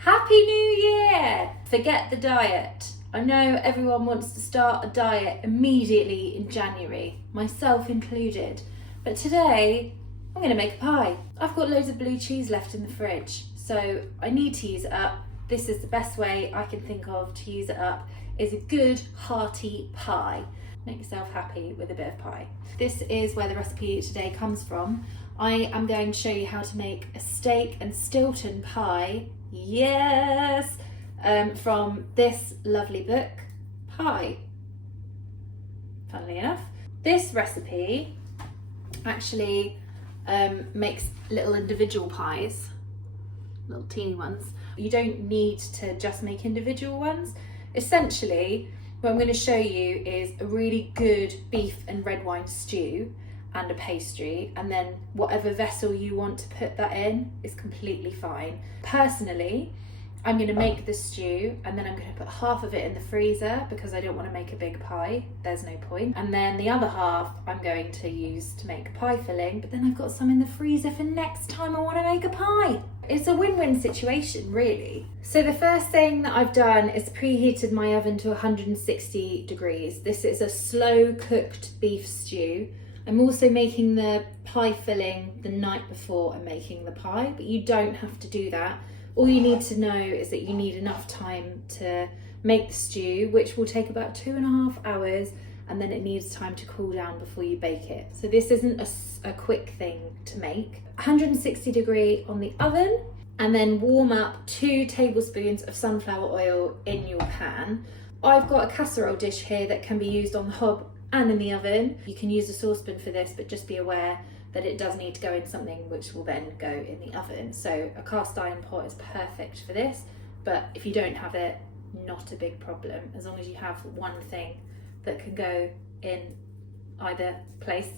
Happy New Year! Forget the diet. I know everyone wants to start a diet immediately in January, myself included. But today, I'm going to make a pie. I've got loads of blue cheese left in the fridge, so I need to use it up. This is the best way I can think of to use it up, is a good hearty pie. Make yourself happy with a bit of pie. This is where the recipe today comes from. I am going to show you how to make a steak and Stilton pie. Yes! From this lovely book, Pie. Funnily enough, this recipe actually makes little individual pies, little teeny ones. You don't need to just make individual ones. Essentially, what I'm going to show you is a really good beef and red wine stew and a pastry, and then whatever vessel you want to put that in is completely fine. Personally, I'm going to make the stew and then I'm going to put half of it in the freezer because I don't want to make a big pie, there's no point. And then the other half I'm going to use to make a pie filling, but then I've got some in the freezer for next time I want to make a pie. It's a win-win situation, really. So the first thing that I've done is preheated my oven to 160 degrees. This is a slow cooked beef stew. I'm also making the pie filling the night before I'm making the pie, but you don't have to do that. All you need to know is that you need enough time to make the stew, which will take about 2.5 hours, and then it needs time to cool down before you bake it. So this isn't a quick thing to make. 160 degree on the oven, and then warm up 2 tablespoons of sunflower oil in your pan. I've got a casserole dish here that can be used on the hob and in the oven. You can use a saucepan for this, but just be aware that it does need to go in something which will then go in the oven. So a cast iron pot is perfect for this, but if you don't have it, not a big problem. As long as you have one thing that can go in either place,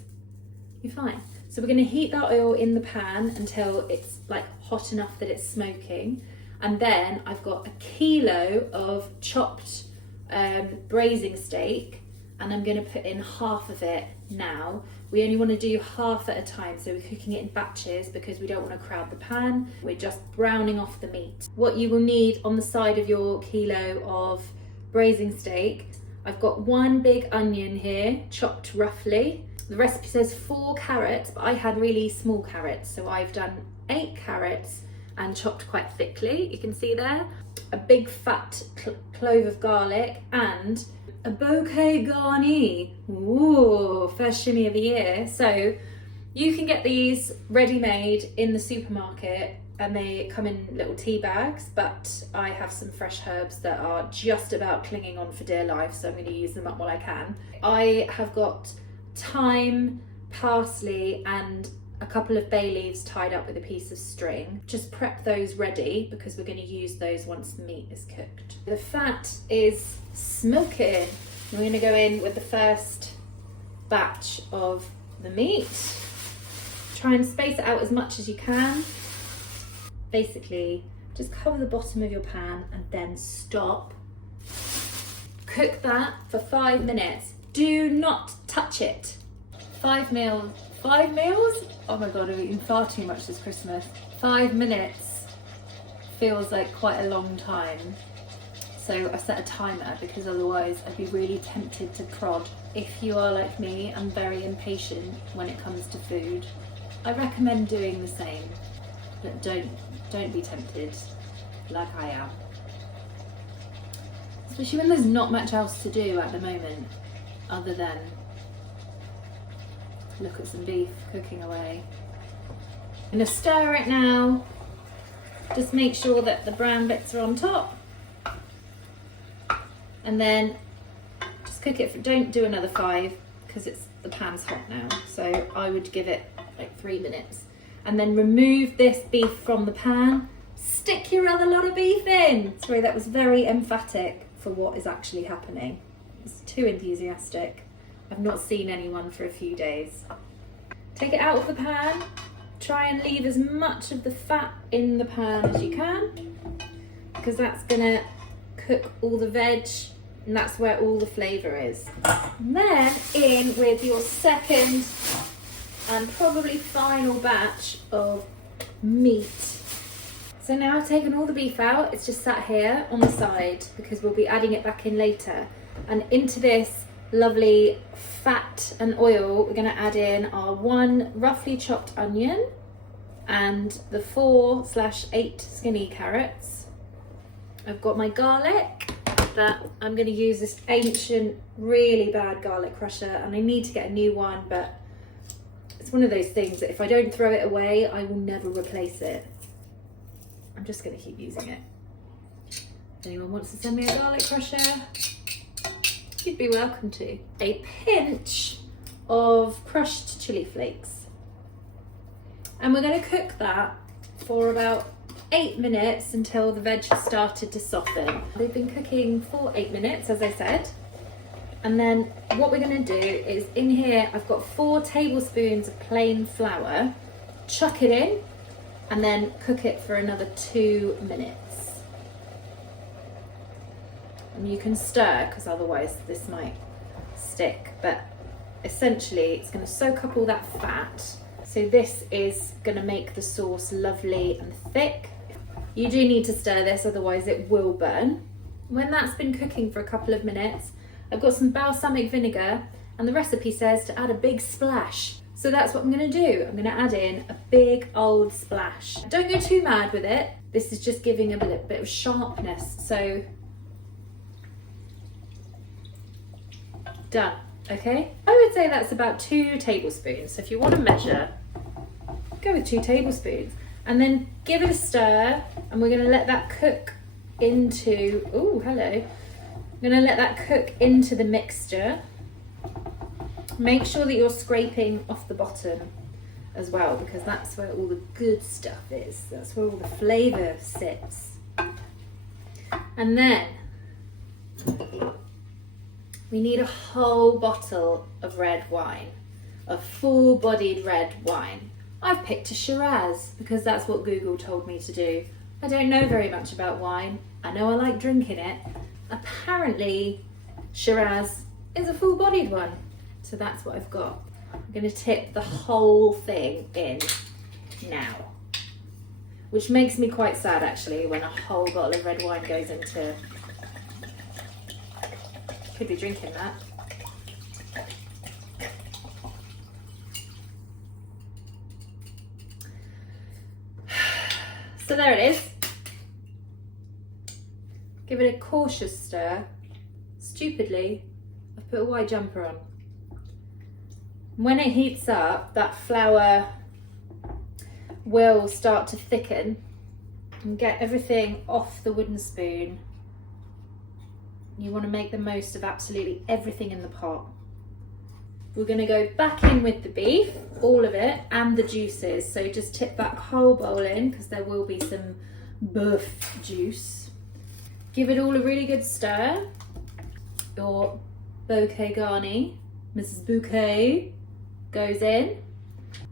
you're fine. So we're gonna heat that oil in the pan until it's like hot enough that it's smoking. And then I've got 1 kilo of chopped braising steak, and I'm going to put in half of it now. We only want to do half at a time, so we're cooking it in batches because we don't want to crowd the pan. We're just browning off the meat. What you will need on the side of your kilo of braising steak, I've got 1 big onion here, chopped roughly. The recipe says 4 carrots, but I had really small carrots, so I've done 8 carrots and chopped quite thickly, you can see there. A big fat clove of garlic and a bouquet garni. Ooh, first shimmy of the year. So you can get these ready-made in the supermarket and they come in little tea bags, but I have some fresh herbs that are just about clinging on for dear life, so I'm going to use them up while I can. I have got thyme, parsley and a couple of bay leaves tied up with a piece of string. Just prep those ready because we're going to use those once the meat is cooked. The fat is smoking. We're going to go in with the first batch of the meat. Try and space it out as much as you can. Basically, just cover the bottom of your pan and then stop. Cook that for 5 minutes. Do not touch it. 5 meals. 5 meals? Oh my God, I've eaten far too much this Christmas. 5 minutes feels like quite a long time. So I set a timer because otherwise I'd be really tempted to prod. If you are like me, I'm very impatient when it comes to food. I recommend doing the same, but don't be tempted like I am. Especially when there's not much else to do at the moment other than look at some beef cooking away. I'm going to stir it now. Just make sure that the brown bits are on top. And then just cook it for, don't do another 5 because the pan's hot now. So I would give it like 3 minutes. And then remove this beef from the pan. Stick your other lot of beef in. Sorry, that was very emphatic for what is actually happening. It's too enthusiastic. I've not seen anyone for a few days. Take it out of the pan. Try and leave as much of the fat in the pan as you can, because that's gonna cook all the veg and that's where all the flavour is. And then in with your second and probably final batch of meat. So now I've taken all the beef out, it's just sat here on the side because we'll be adding it back in later. And into this lovely fat and oil, we're gonna add in our 1 roughly chopped onion and the 4/8 skinny carrots. I've got my garlic that I'm gonna use this ancient, really bad garlic crusher, and I need to get a new one, but it's one of those things that if I don't throw it away, I will never replace it. I'm just going to keep using it. If anyone wants to send me a garlic crusher, you'd be welcome to. A pinch of crushed chili flakes. And we're going to cook that for about 8 minutes until the veg has started to soften. They've been cooking for 8 minutes, as I said. And then what we're going to do is in here, I've got 4 tablespoons of plain flour. Chuck it in and then cook it for another 2 minutes. And you can stir because otherwise this might stick, but essentially it's going to soak up all that fat. So this is going to make the sauce lovely and thick. You do need to stir this, otherwise it will burn. When that's been cooking for a couple of minutes, I've got some balsamic vinegar, and the recipe says to add a big splash. So that's what I'm going to do. I'm going to add in a big old splash. Don't go too mad with it. This is just giving a bit of sharpness. So done. Okay, I would say that's about 2 tablespoons. So if you want to measure, go with 2 tablespoons, and then give it a stir. And we're going to let that cook into, oh, hello. I'm going to let that cook into the mixture. Make sure that you're scraping off the bottom as well, because that's where all the good stuff is. That's where all the flavour sits. And then we need a whole bottle of red wine, a full-bodied red wine. I've picked a Shiraz because that's what Google told me to do. I don't know very much about wine. I know I like drinking it. Apparently, Shiraz is a full-bodied one. So that's what I've got. I'm going to tip the whole thing in now. Which makes me quite sad actually when a whole bottle of red wine goes into... Could be drinking that. So there it is. Give it a cautious stir. Stupidly, I've put a white jumper on. When it heats up, that flour will start to thicken and get everything off the wooden spoon. You want to make the most of absolutely everything in the pot. We're going to go back in with the beef, all of it, and the juices. So just tip that whole bowl in because there will be some bœuf juice. Give it all a really good stir. Your bouquet garni, Mrs. Bouquet, goes in.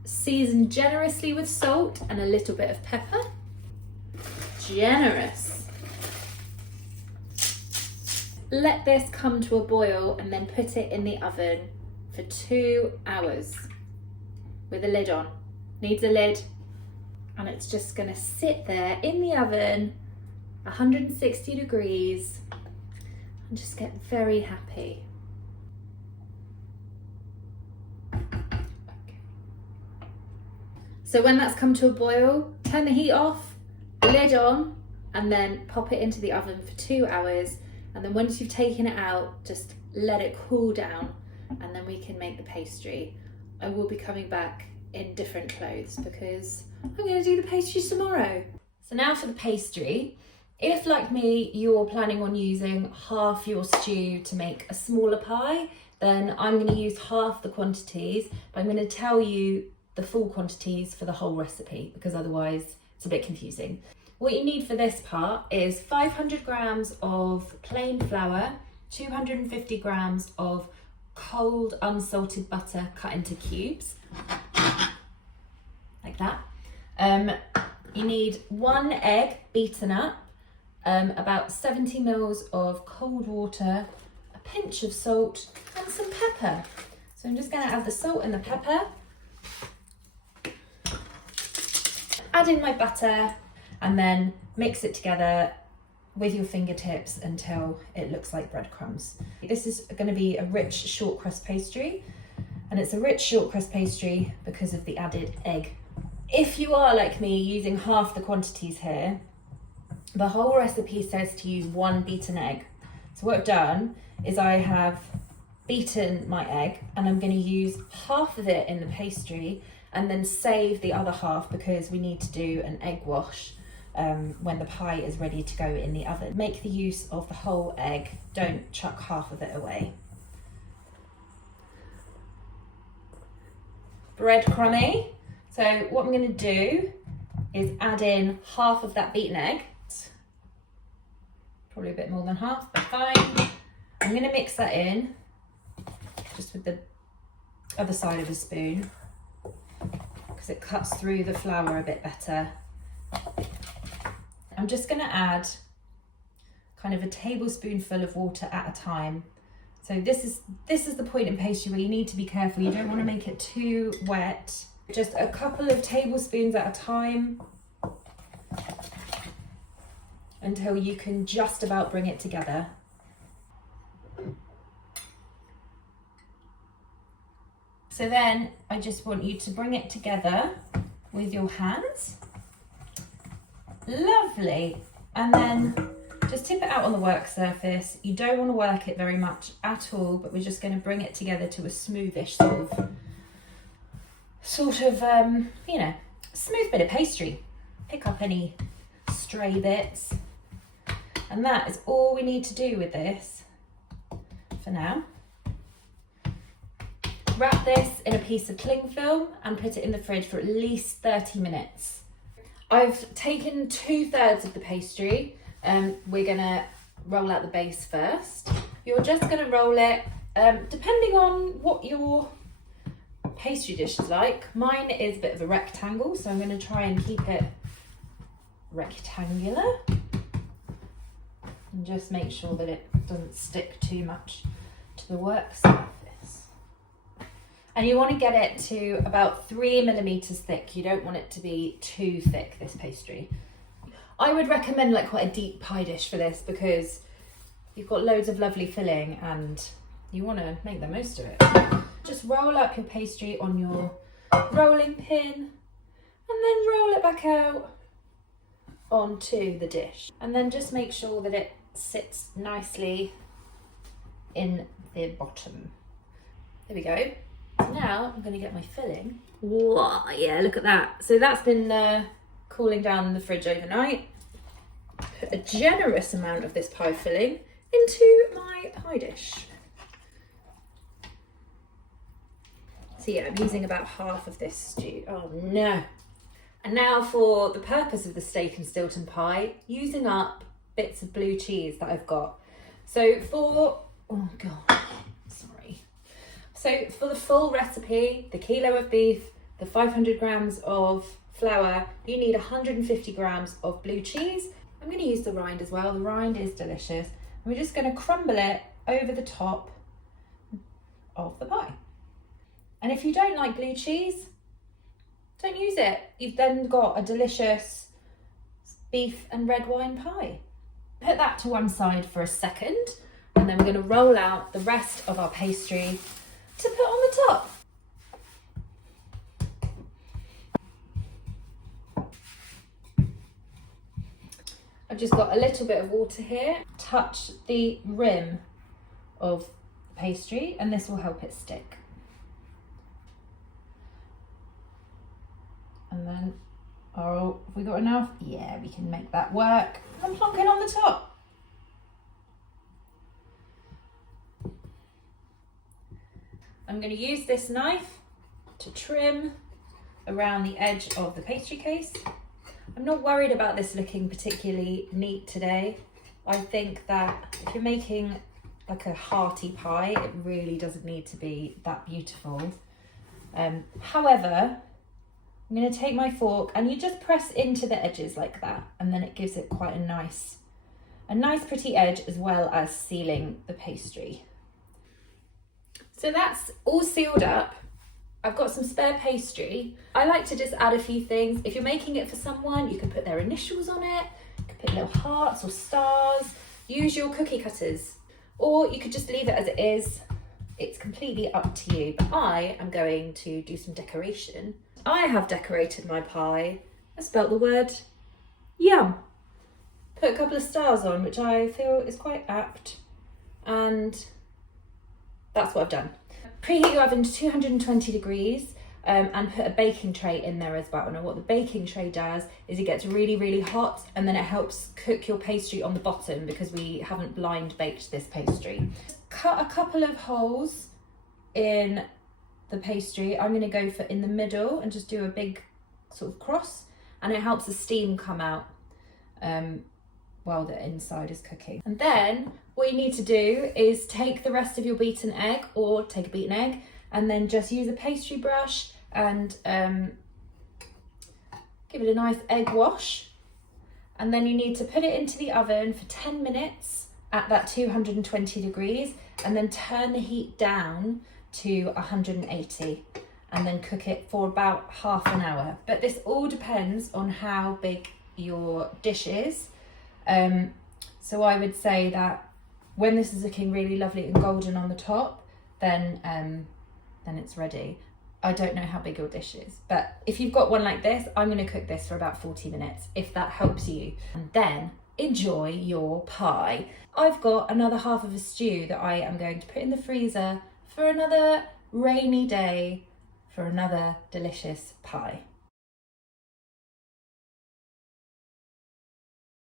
Season generously with salt and a little bit of pepper. Generous. Let this come to a boil and then put it in the oven for 2 hours with a lid on. Needs a lid, and it's just going to sit there in the oven, 160 degrees, and just get very happy. So when that's come to a boil, turn the heat off, lid on, and then pop it into the oven for 2 hours. And then once you've taken it out, just let it cool down, and then we can make the pastry. I will be coming back in different clothes because I'm going to do the pastry tomorrow. So now for the pastry. If, like me, you're planning on using half your stew to make a smaller pie, then I'm going to use half the quantities, but I'm going to tell you the full quantities for the whole recipe because otherwise it's a bit confusing. What you need for this part is 500 grams of plain flour, 250 grams of cold unsalted butter cut into cubes, like that. You need 1 egg beaten up, about 70 mils of cold water, a pinch of salt and some pepper. So I'm just going to add the salt and the pepper, add in my butter, and then mix it together with your fingertips until it looks like breadcrumbs. This is going to be a rich short crust pastry, and it's a rich short crust pastry because of the added egg. If you are like me using half the quantities here, the whole recipe says to use 1 beaten egg. So what I've done is I have beaten my egg, and I'm going to use half of it in the pastry and then save the other half because we need to do an egg wash when the pie is ready to go in the oven. Make the use of the whole egg, don't chuck half of it away. Breadcrumby. So what I'm going to do is add in half of that beaten egg, probably a bit more than half, but fine. I'm going to mix that in just with the other side of a spoon because it cuts through the flour a bit better. I'm just going to add kind of a tablespoonful of water at a time. So this is the point in pastry where you need to be careful. You don't want to make it too wet. Just a couple of tablespoons at a time until you can just about bring it together. So then I just want you to bring it together with your hands. Lovely. And then just tip it out on the work surface. You don't want to work it very much at all, but we're just going to bring it together to a smoothish sort of smooth bit of pastry. Pick up any stray bits. And that is all we need to do with this for now. Wrap this in a piece of cling film and put it in the fridge for at least 30 minutes. I've taken 2/3 of the pastry. We're gonna roll out the base first. You're just gonna roll it, depending on what your pastry dish is like. Mine is a bit of a rectangle, so I'm gonna try and keep it rectangular. And just make sure that it doesn't stick too much to the work surface. And you want to get it to about 3 millimeters thick. You don't want it to be too thick, this pastry. I would recommend like quite a deep pie dish for this because you've got loads of lovely filling and you want to make the most of it. Just roll up your pastry on your rolling pin and then roll it back out onto the dish. And then just make sure that it sits nicely in the bottom. There we go. Now I'm going to get my filling. Whoa, yeah, look at that. So that's been cooling down in the fridge overnight. Put a generous amount of this pie filling into my pie dish. So yeah, I'm using about half of this stew. Oh no. And now for the purpose of the steak and Stilton pie, using up bits of blue cheese that I've got. So for, oh God, sorry. So for the full recipe, the kilo of beef, the 500 grams of flour, you need 150 grams of blue cheese. I'm going to use the rind as well. The rind is delicious. We're just going to crumble it over the top of the pie. And if you don't like blue cheese, don't use it. You've then got a delicious beef and red wine pie. Put that to one side for a second, and then we're going to roll out the rest of our pastry to put on the top. I've just got a little bit of water here. Touch the rim of the pastry and this will help it stick. And then, oh, have we got enough? Yeah, we can make that work. And plonk it on the top. I'm going to use this knife to trim around the edge of the pastry case. I'm not worried about this looking particularly neat today. I think that if you're making like a hearty pie, it really doesn't need to be that beautiful. However, I'm going to take my fork and you just press into the edges like that, and then it gives it quite a nice pretty edge as well as sealing the pastry. So that's all sealed up. I've got some spare pastry. I like to just add a few things. If you're making it for someone, you can put their initials on it. You can put little hearts or stars. Use your cookie cutters. Or you could just leave it as it is. It's completely up to you. But I am going to do some decoration. I have decorated my pie. I spelt the word yum. Put a couple of stars on, which I feel is quite apt. And that's what I've done. Preheat your oven to 220 degrees and put a baking tray in there as well. Now what the baking tray does is it gets really, really hot, and then it helps cook your pastry on the bottom because we haven't blind baked this pastry. Cut a couple of holes in the pastry. I'm going to go for in the middle and just do a big sort of cross, and it helps the steam come out while the inside is cooking. And then what you need to do is take the rest of your beaten egg, or take a beaten egg, and then just use a pastry brush and give it a nice egg wash. And then you need to put it into the oven for 10 minutes at that 220 degrees, and then turn the heat down to 180, and then cook it for about half an hour. But this all depends on how big your dish is. So I would say that when this is looking really lovely and golden on the top, then it's ready. I don't know how big your dish is, but if you've got one like this, I'm going to cook this for about 40 minutes, if that helps you. And then enjoy your pie. I've got another half of a stew that I am going to put in the freezer for another rainy day, for another delicious pie.